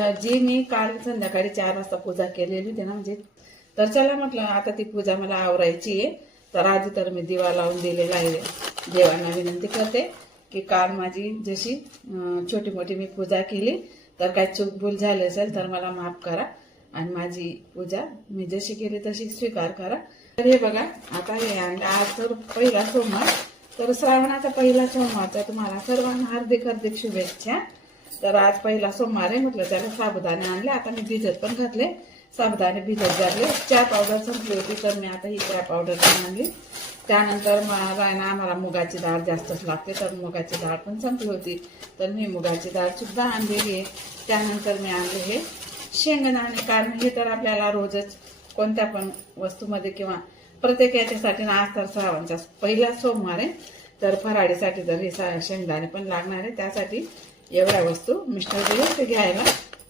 जी मी काल संध्याकाळी 4 वाजता पूजा केलेली होती ना, म्हणजे तर चला म्हटलं आता ती पूजा मला आवरायची आहे. तर आधी तर मी दिवा लावून दिलेला आहे. देवांना विनंती करते की काल माझी जशी छोटी मोठी मी पूजा केली तर काय चूक भूल झाली असेल तर मला माफ करा आणि माझी पूजा मी जशी केली तशी स्वीकार करा. तर हे बघा आता हे आज तर पहिला सोमवार, तर श्रावणाचा पहिला सोमवारचा तुम्हाला सर्वांना हार्दिक हार्दिक शुभेच्छा. तर आज पहिला सोमवार आहे म्हटलं त्याला साबुदाणे आणले. आता मी भिजत पण घातले, साबुदाणे भिजत घातले. चहा पावडर संपली होती तर मी आता ही चहा पावडर पण आणली. त्यानंतर मला ना आम्हाला मुगाची डाळ जास्तच लागते तर मुगाची डाळ पण संपली होती तर मी मुगाची डाळ सुद्धा आणलेली आहे. त्यानंतर मी आणले हे शेंगदाणे, कारण हे तर आपल्याला रोजच कोणत्या पण वस्तूमध्ये किंवा प्रत्येक याच्यासाठी ना आज तर श्रावणचा पहिला सोमवार आहे तर फराळीसाठी तर हे शेंगदाणे पण लागणार आहे. त्यासाठी एवढ्या वस्तू मिस्टर दिले ते घ्यायला.